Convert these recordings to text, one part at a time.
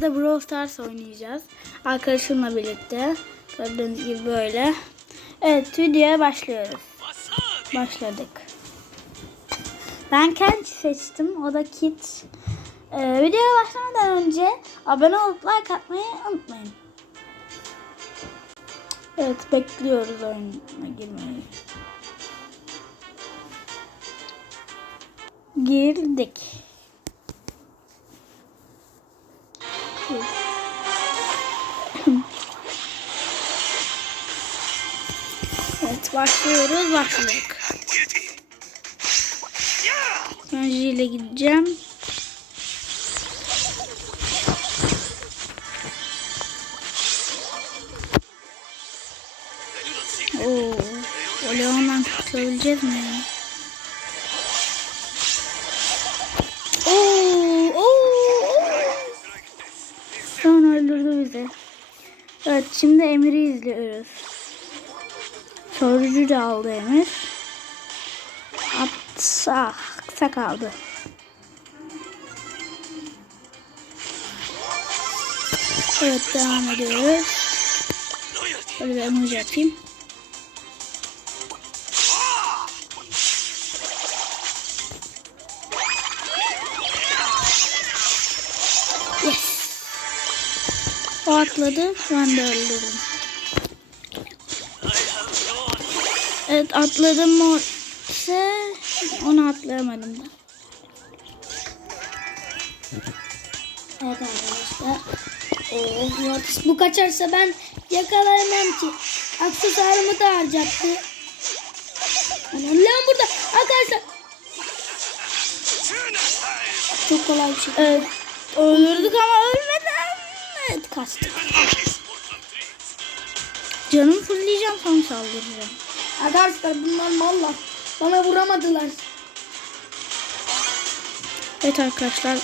da Brawl Stars oynayacağız. Arkadaşımla birlikte. Gördüğünüz gibi böyle. Evet videoya başlıyoruz. Başladık. Ben Kench seçtim. O da Kit. Ee, videoya başlamadan önce abone olup like atmayı unutmayın. Evet bekliyoruz oyuna girmeyi. Girdik. Evet başlıyoruz başladık. Ben ile gideceğim. Oo, o Leon'dan kurtulabileceğiz mi? Bizi. Evet şimdi Emir'i izliyoruz. Sorucu da aldı Emir. Atsa kısa kaldı. Evet devam ediyoruz. Böyle bir emoji atayım. O atladı. Ben de öldürdüm. Evet atladım mı onu atlayamadım da. Evet arkadaşlar. Mortis bu kaçarsa ben yakalayamam ki. Aksesuarımı da harcattı. Anam lan burada. Arkadaşlar. Çok kolay bir şey. Evet öldürdük ama ölmeden. Evet kaçtık. Canımı fırlayacağım sonra saldıracağım. Arkadaşlar bunlar mallar. Bana vuramadılar. Evet arkadaşlar.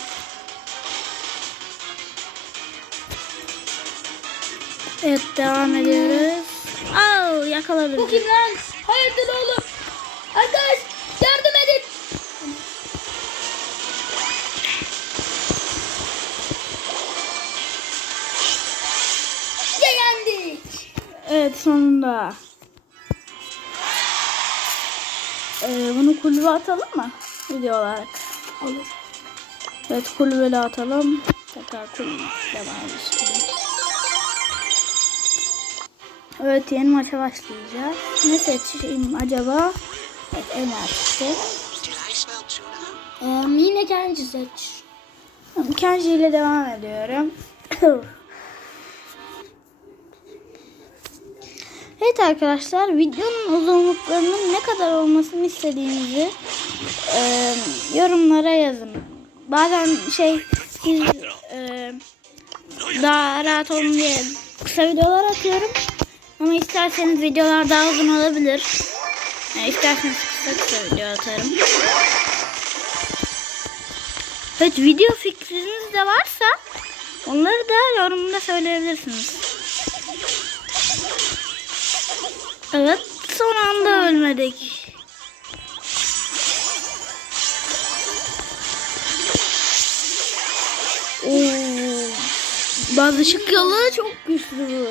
Evet devam ediyoruz. Au yakaladım. Bu kim lan? Hayırdır oğlum? Arkadaş sonunda. Ee, bunu kulübe atalım mı? Video olarak. Olur. Evet kulübele atalım. Tekrar kulübe devam edelim. Evet yeni maça başlayacağız. Ne seçeyim acaba? Evet en artısı. Ee, yine kendi seç. Kenji ile devam ediyorum. evet arkadaşlar videonun uzunluklarının ne kadar olmasını istediğinizi e, yorumlara yazın. Bazen şey siz e, daha rahat olun diye kısa videolar atıyorum. Ama isterseniz videolar daha uzun olabilir. Yani isterseniz kısa kısa video atarım. Evet video fikriniz de varsa onları da yorumda söyleyebilirsiniz. Evet son anda ölmedik. Oo, bazı ışık yolu çok güçlü bu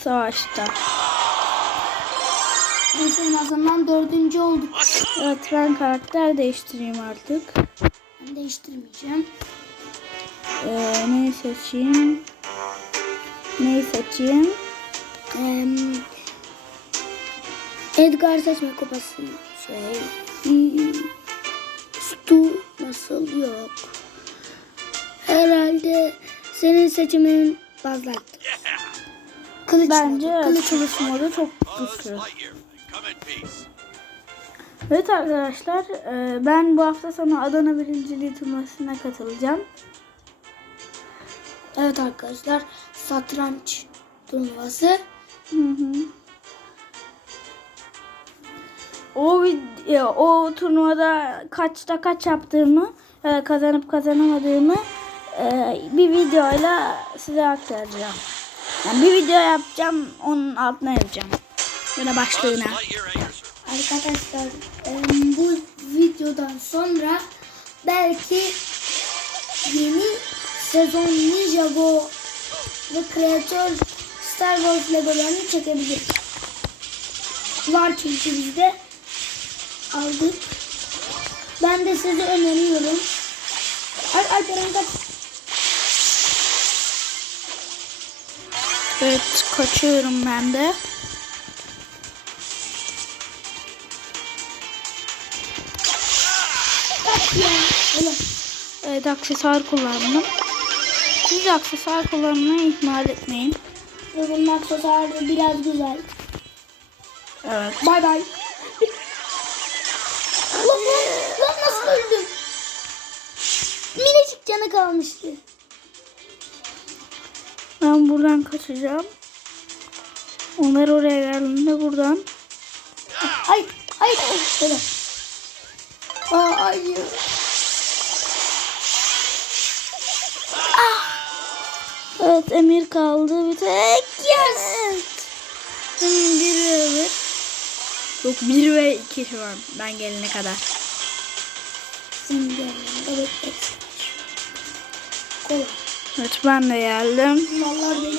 savaşta. Biz en azından dördüncü olduk. Evet ben karakter değiştireyim artık. Ben değiştirmeyeceğim. Ee, neyi seçeyim? Neyi seçeyim? Ee, Edgar seçme kupası şey. hmm, Stu nasıl yok. Herhalde senin seçimin bazlaktı. Kılıç Bence modu, kılıç kılıç modu çok güçlü. Evet arkadaşlar e, ben bu hafta sonu Adana birinciliği turnuvasına katılacağım. Evet arkadaşlar satranç turnuvası. Hı hı. O e, o turnuvada kaçta kaç yaptığımı e, kazanıp kazanamadığımı e, bir videoyla size aktaracağım. Yani bir video yapacağım onun altına yazacağım. Böyle başlığına. Arkadaşlar em, bu videodan sonra belki yeni sezon Ninjago ve kreatör Star Wars legolarını çekebilir. Var çünkü bizde. Aldık. Ben de size öneriyorum. Al Alperen kaç. Evet kaçıyorum ben de. Evet aksesuar kullandım. Siz de aksesuar kullanmayı ihmal etmeyin. Ve bunun aksesuarı biraz güzel. Evet. Bay bay. Canı kalmıştı. Ben buradan kaçacağım. Onlar oraya geldiğinde buradan. Ay, ay, ay. Aa, hayır. Evet Emir kaldı bir tek. Yes. Şimdi bir ve bir. Yok bir ve iki şu an ben gelene kadar. Şimdi evet, evet. Evet ben de geldim. Vallahi benim.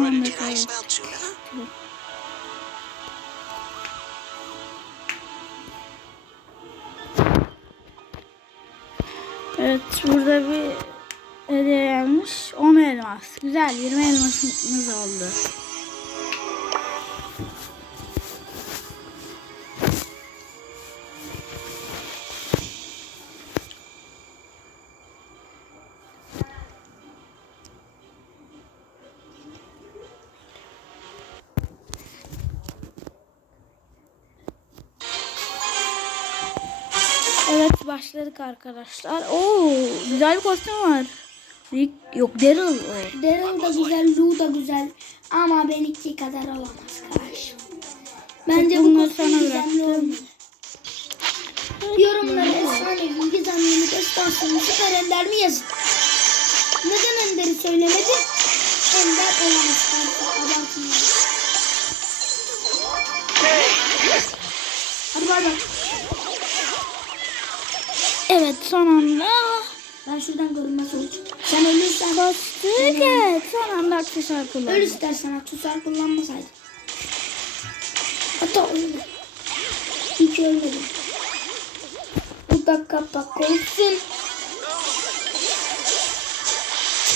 Tamam, tuna? Evet burada bir hediye gelmiş. 10 elmas. Güzel 20 elmasımız oldu. Başladık arkadaşlar. Oo güzel bir kostüm var. Rick, yok Daryl o. Daryl da güzel, Lou da güzel. Ama benimki kadar olamaz kardeşim. Bence bu kostüm sana gizemli olmalı. Yorumlara efsanevi, gizemli, destansı, süper ender mi yazın? Neden Ender'i söylemedi? Ender olamaz kardeşim. Abartmayın. Hadi bay bay. Son anda Ben şuradan görünmez olacağım. Sen ölürsen kaçtık. Evet son anda aksesuar Öl kullandık. istersen aksesuar kullanmasaydın. Hatta ölme. Hiç ölmedim. Bu da kapak olsun.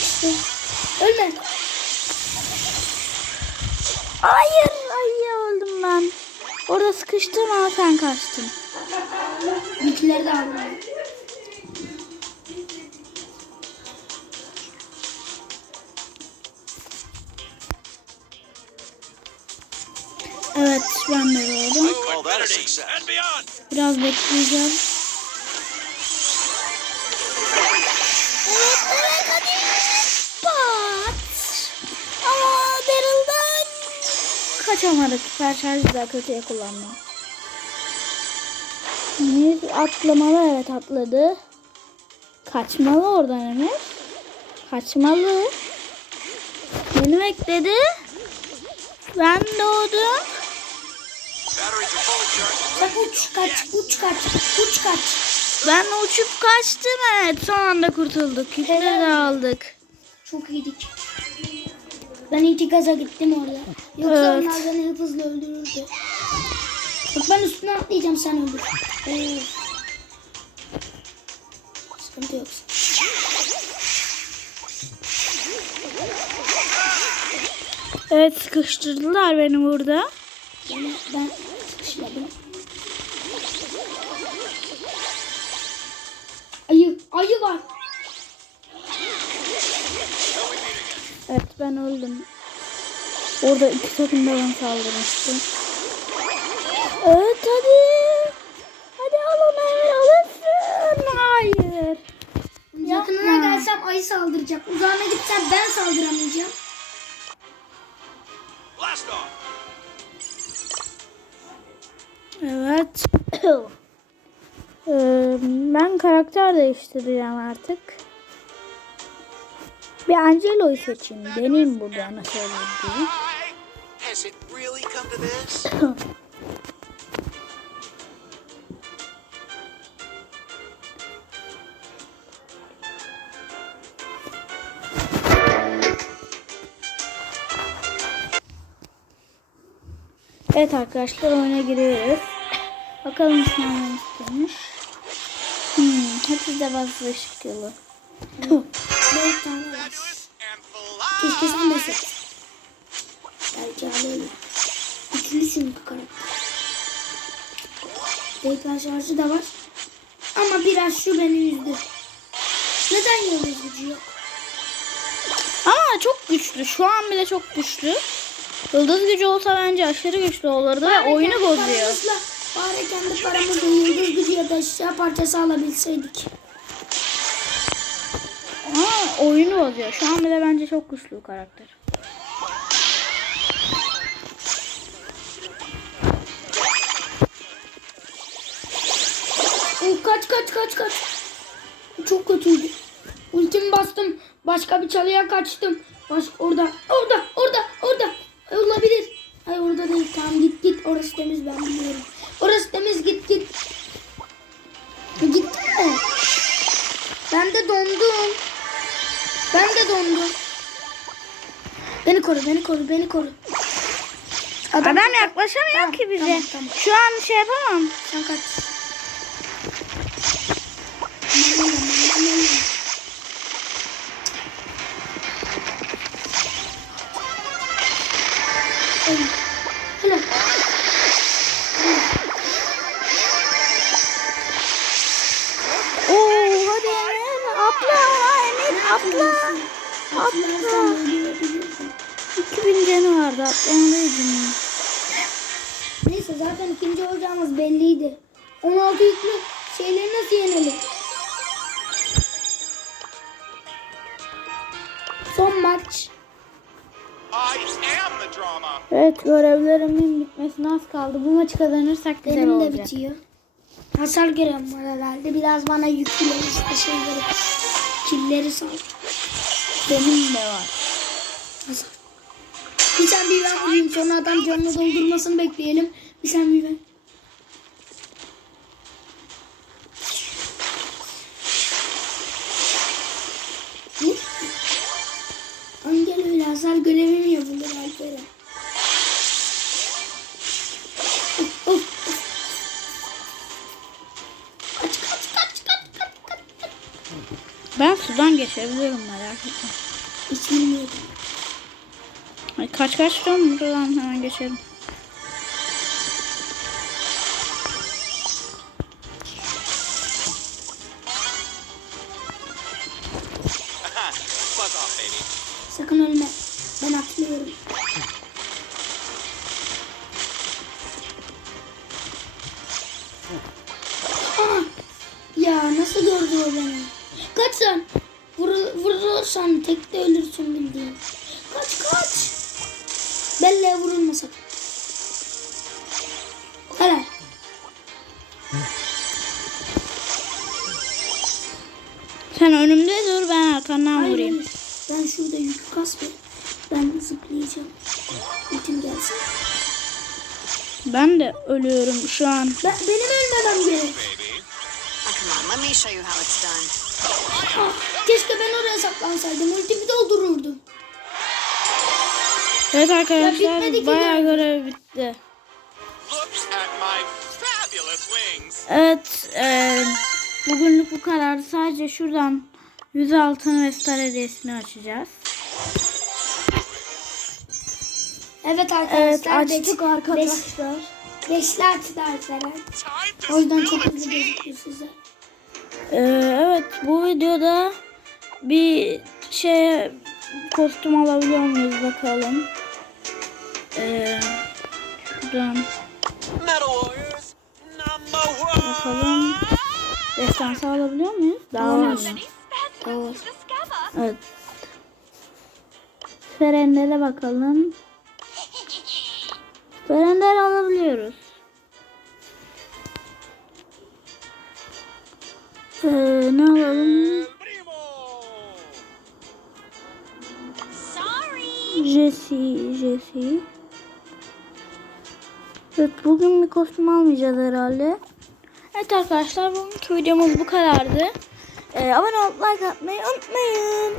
İşte. Ölme. Hayır ay öldüm ben. Orada sıkıştım ama sen kaçtın. Bitkileri de aldım. Ben de doğdum. Call that a success. And beyond. Biraz bekleyeceğim. Evet evet hadi. Pat. Ama Daryl'dan kaçamadık. Süper şarjı da kötüye kullandım. Emir atlamalı evet atladı. Kaçmalı oradan Emir. Kaçmalı. Beni bekledi. Ben doğdum. To uç kaç, uç kaç, uç kaç. Ben uçup kaçtım evet. Son anda kurtulduk. Yükleri de aldık. Çok iyiydik. Ben iki gaza gittim orada. Yoksa Evet. onlar beni hıp hızlı öldürürdü. Bak ben üstüne atlayacağım sen öldür. Ee, sıkıntı yok. Evet sıkıştırdılar beni burada. Ben, ben sıkışmadım. Ayı, ayı var. Evet ben öldüm. Orada iki takım da bana saldırmıştı. Evet hadi. Hadi al onu Emir alırsın. Hayır. Yakınına gelsem ayı saldıracak. Uzağına gitsem ben saldıramayacağım. Evet. Ee, ben karakter değiştireceğim artık. Bir Angelo'yu seçeyim. Deneyim burada nasıl olur diye. Hi. Has it really come to this? Evet arkadaşlar oyuna giriyoruz. Bakalım sınavımız kimmiş. Hmm, hepsi de bazı ışık yolu. Dört tane var. Keşke sen de seç. Belki alayım. Üçlü çünkü karakter. Deklan şarjı da var. Ama biraz şu beni üzdü. Neden yıldız gücü yok? Ama çok güçlü. Şu an bile çok güçlü. Yıldız gücü olsa bence aşırı güçlü olurdu ve oyunu bozuyor. paramızla, Bari kendi paramızla yıldız gücü ya da eşya parçası alabilseydik. Ama oyunu bozuyor. Şu an bile bence çok güçlü bir karakter. Kaç kaç kaç kaç. Çok kötüydü. Ultimi bastım. Başka bir çalıya kaçtım. Baş orada orada orada orada. Olabilir. Ay orada değil. Tamam git git. Orası temiz ben biliyorum. Orası temiz git git. Gittin mi? Ben de dondum. Ben de dondum. Beni koru, beni koru, beni koru. Adam, yaklaşamıyor Tamam, ki bize. tamam, tamam. Şu an şey yapamam. Sen kaç. Atla Emir atla. Ölebilirsin. 2000 canı vardı atlamalıydım. Neyse zaten ikinci olacağımız belliydi. 16 yüklü şeyleri nasıl yenelim? Son maç. I am the drama. Evet görevlerimin bitmesine az kaldı. Bu maçı kazanırsak güzel Benim de olacak. bitiyor. Hasar görevim var herhalde. Biraz bana yükler işte şeyleri. Killeri sal. Benim de var. Bir sen bir vurayım sonra adam canını doldurmasını bekleyelim. Bir sen bir ben. Sudan geçebilirim merak etme. Hiç bilmiyordum. Ay, kaç kaç son buradan hemen geçelim. Sakın ölme. Ben atlıyorum. Aa, ya nasıl gördü o beni? Kaç sen. Vurur, vurursan tek de ölürsün bildiğin. Kaç kaç. Belleğe vurulma sakın. Helal. Sen önümde dur ben arkandan Hayır, vurayım. hayır. Ben şurada yükü kas ver. Ben zıplayacağım. Ultim gelsin. Ben de ölüyorum şu an. Ben, benim ölmemem gerek. Oh, on, let me show you how it's done. Ah, keşke ben oraya saklansaydım. Ultimi doldururdum. Evet arkadaşlar bitmedi bayağı görev. görev bitti. Evet eee, bugünlük bu kadar. Sadece şuradan 100 altın ve star hediyesini açacağız. Evet arkadaşlar. Evet açtık beş- arkadaşlar. Beş, beşli açtı to O yüzden çok hızlı gözüküyor size. Ee, evet bu videoda bir şey kostüm alabiliyor muyuz bakalım. Ee, şuradan bakalım. Destansı alabiliyor muyuz? Daha var mı? Tamam. Evet. Ferenlere bakalım. Ferenler alabiliyoruz. Ee, ne alalım? Jesse, Jesse. Evet bugün bir kostüm almayacağız herhalde. Evet arkadaşlar bugünkü videomuz bu kadardı. Ee, abone olup like atmayı unutmayın.